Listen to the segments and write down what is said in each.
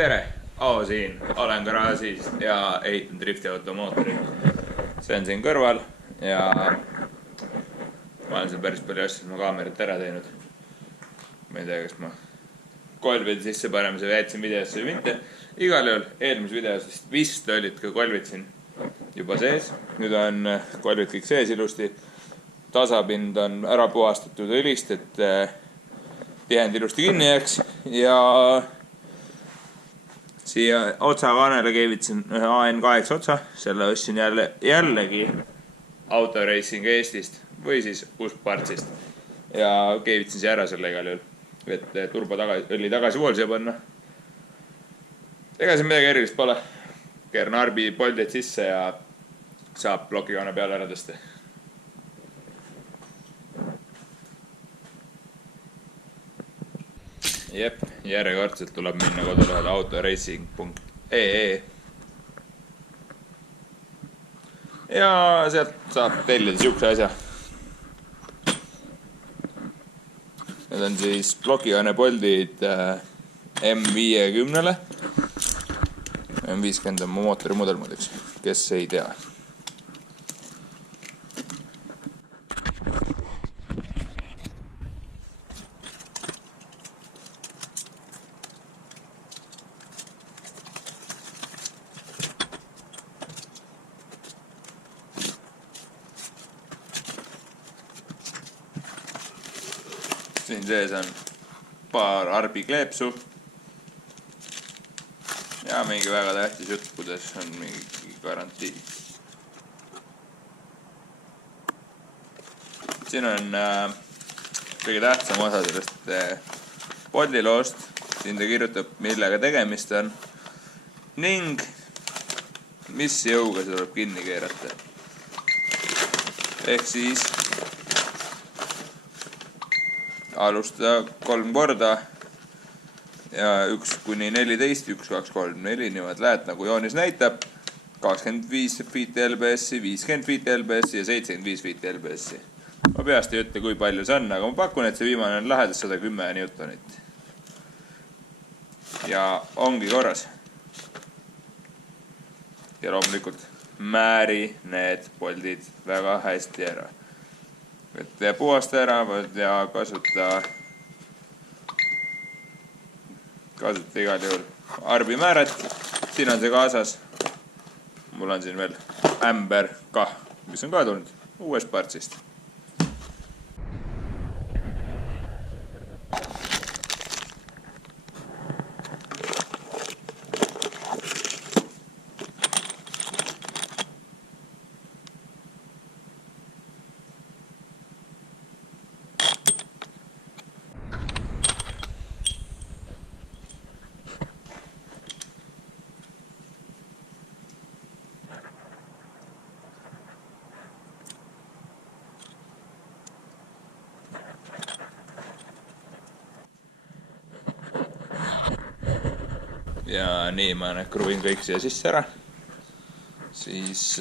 tere, Ao siin, olen garaažis ja ehitan driftiauto mootori. See on siin kõrval ja ma olen seal päris palju asjad oma kaamerat ära teinud. Ma ei tea, kas ma kolvid sisse panemise või jätsin videosse või mitte. Igal juhul eelmise videos vist olid ka kolvid siin juba sees. Nüüd on kolvid kõik sees ilusti. Tasapind on ära puhastatud õlist, et tihend ilusti kinni jääks ja siia otsakaanele keevitsin ühe AN8 otsa, selle ostsin jällegi Auto Racing Eestist või siis Usk-Partsist ja keevitsin siia ära selle igal juhul, et turbo õlli tagasi vool siia panna. Ega siin midagi erilist pole. Keeran arbi poldid sisse ja saab plokikaane peale ära tõsta. Jep, järjekordselt tuleb minna kodulehele autoracing.ee ja sealt saab tellida siukse asja. Need on siis plokikaane poldid M50-le. M50 on mu mootori mudel muideks, kes ei tea. Siin sees on paar arbi kleepsu ja mingi väga tähtis jutt, kuidas on mingi garantii. Siin on kõige tähtsam osa sellest poldiloost. Siin ta kirjutab, millega tegemist on ning mis jõuga see tuleb kinni keerata. Ehk siis alustada 3 korda ja 1–14, 1, 2, 3, 4, niimoodi lähed nagu joonis näitab. 25 feet LBS-i, 50 feet LBS-i ja 75 feet LBS-i. Ma peast ei ütle, kui palju see on, aga ma pakun, et see viimane on lähedas 110 newtonit. Ja ongi korras. Ja loomulikult määri need poldid väga hästi ära. Et puhasta ära ja kasuta igal juhul arbi määret. Siin on see kaasas. Mul on siin veel ämber kah, mis on ka tulnud Usk-Partsist. Ja nii ma kruvin kõik siia sisse ära. Siis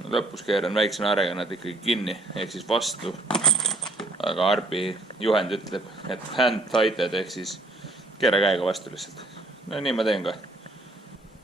lõpus keeran väikse naarega nad ikkagi kinni, ehk siis vastu. Aga arbi juhend ütleb, et hand tighted ehk siis keera käega vastu lihtsalt. No nii ma teen ka.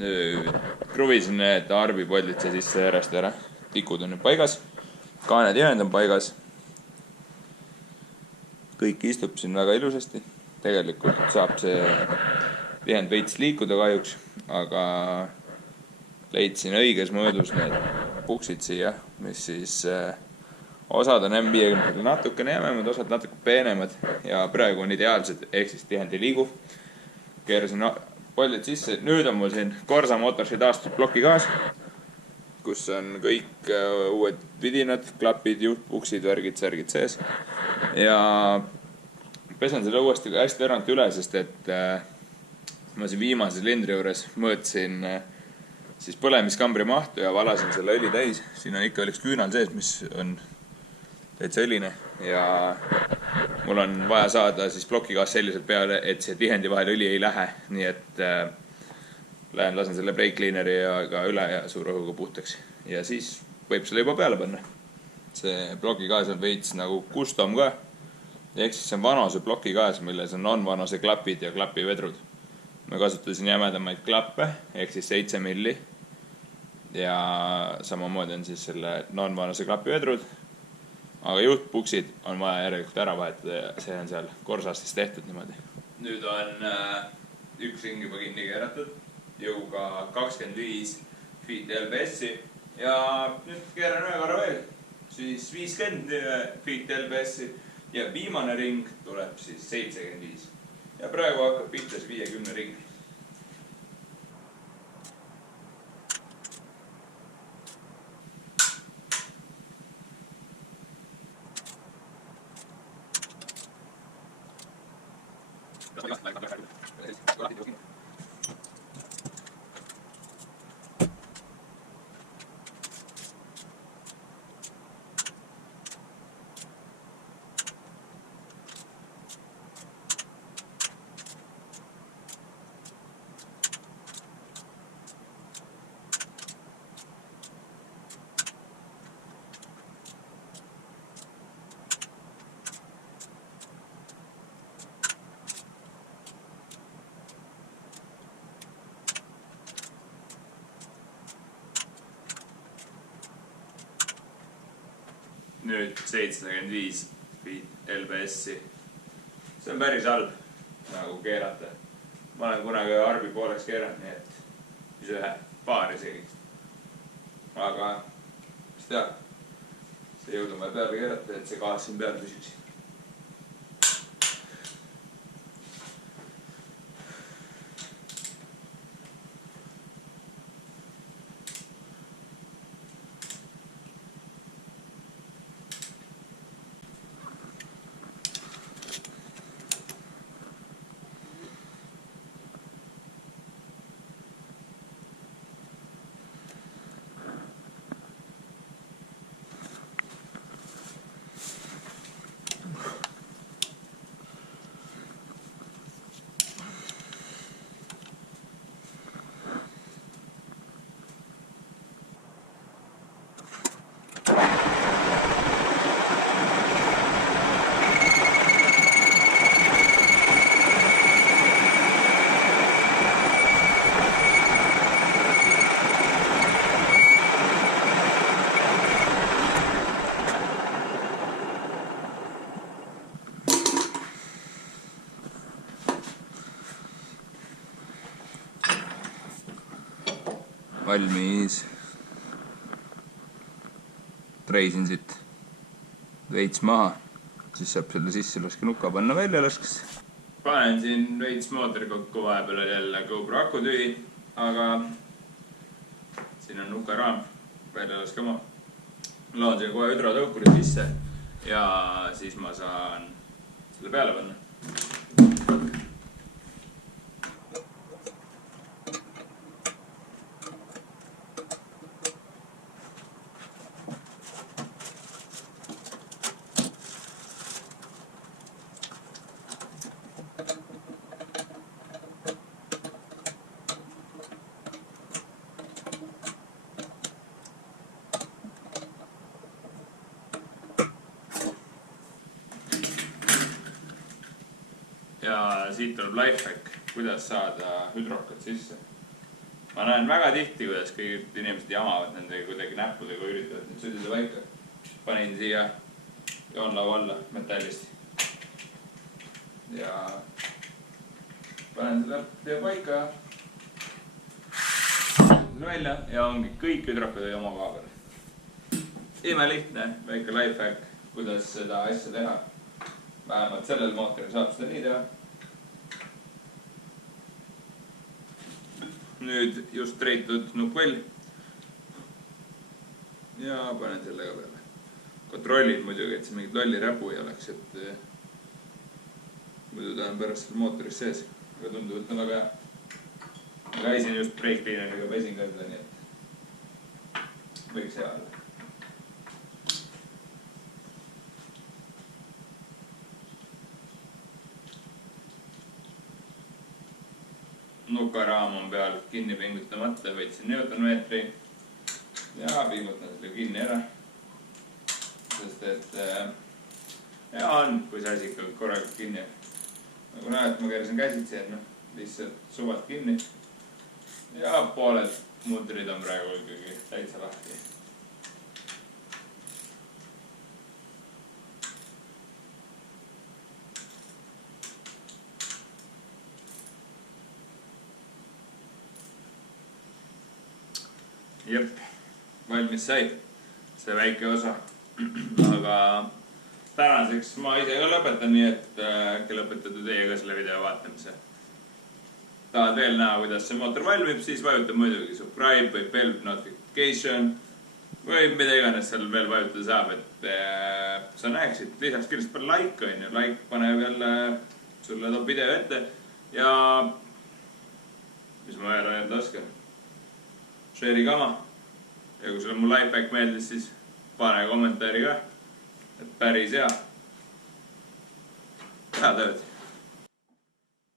Nüüd kruvisin need arbi poldid siia sisse järjest ära. Tikud on nüüd paigas. Kaaned juhend on paigas. Kõik istub siin väga ilusasti. Tegelikult saab see tihend veits liikuda kahjuks, aga leidsin õiges mõõdus need puksid siia, mis siis osad on M50 natukene jämemad, osad natuke peenemad ja praegu on ideaalsed, ehk siis tihend ei liigu. Keerasin poldid sisse, nüüd on mul siin Corsa Motorsi taastatud plokikaas, kus on kõik uued vidinad, klapid, juhtpuksid, värgid, särgid sees ja pesen selle uuesti hästi erant üle, sest et ma siin viimase lindri juures mõõtsin siis põlemiskambri mahtu ja valasin selle õli täis. Siin on ikka üks küünal sees, mis on täitsa õline ja mul on vaja saada siis plokikaas selliselt peale, et see tihendi vahel õli ei lähe. Nii et lasen selle brake cleaneri ja ka üle ja suur õhuga puhtaks ja siis võib selle juba peale panna. See plokikaas on veits nagu custom ka. ehk siis see on vanuse ploki kaes, milles on non-vanuse klapid ja klapivedrud. Ma kasutasin jämedamaid klappe, ehk siis 7 milli. Ja samamoodi on siis selle non-vanuse klapivedrud. Aga juhtpuksid on vaja järelikult ära vahetada ja see on seal korsastes tehtud niimoodi. Nüüd on üks ring juba kinni keeratud, jõuga 25 feet LBS-i ja nüüd keeran ühe korra veel, siis 50 feet LBS-i ja viimane ring tuleb siis 75 ja praegu hakkab pihta 50 ring. Nüüd 75 feet LBS-i. See on päris halb nagu keerata. Ma olen kunagi arbi pooleks keeranud, nii et siis ühe paar isegi. Aga mis teab, see jõud on vaja peale keerata, et see gaas siin peal püsiks. Valmis. Treisin siit veits maha, siis saab selle sisse laske nuka panna välja laskes. Panen siin veits mootori kokku, vahepeal oli jälle GoPro aku tühi, aga siin on nuka raam, välja laske ma. Loon siia kohe hüdrotõukuri sisse ja siis ma saan selle peale panna. Ja siit tuleb lifehack, kuidas saada hüdrokat sisse. Ma näen väga tihti, kuidas kõik inimesed jamavad nendega kuidagi näppudega, üritavad nüüd südida paika. Panin siia joonlava alla metallist. Ja panen selle tee paika välja ja ongi kõik hüdrokad või oma koha peal. Imelihtne väike lifehack, kuidas seda asja teha. Vähemalt sellel mootoril saab seda nii teha. Nüüd just treitud nukvell. Ja panen sellega peale. Kontrollin muidugi, et see mingit lolli räpu ei oleks, et muidu ta on pärast seal mootoris sees. Aga tundub, et on väga hea. Ma käisin just break-cleaneriga pesin ka seda, nii et võiks hea olla. Nukaraam on peal kinni pingutamata, võtsin newtonmeetri ja pingutan selle kinni ära, sest et Ja on, kui see asi ikka korralikult kinni. Nagu näed, ma keerasin käsitsi, lihtsalt suvalt kinni. Ja pooled mudrid on praegu ikkagi täitsa lahti. Jep, valmis sai see väike osa. Aga tänaseks ma ise ka lõpetan, nii et äkki lõpetate teie ka selle video vaatamise. Tahad veel näha, kuidas see mootor valmib, siis vajuta muidugi subscribe või bell notification või mida iganes seal veel vajutada saab, et sa näeksid. Lisaks kindlasti pane like, like paneb jälle sulle toob video ette ja mis ma veel öelda oskan. Share'i kama ja kui sulle mu lifehack meeldis, siis pane kommentaari ka, et päris hea. Hea tööd!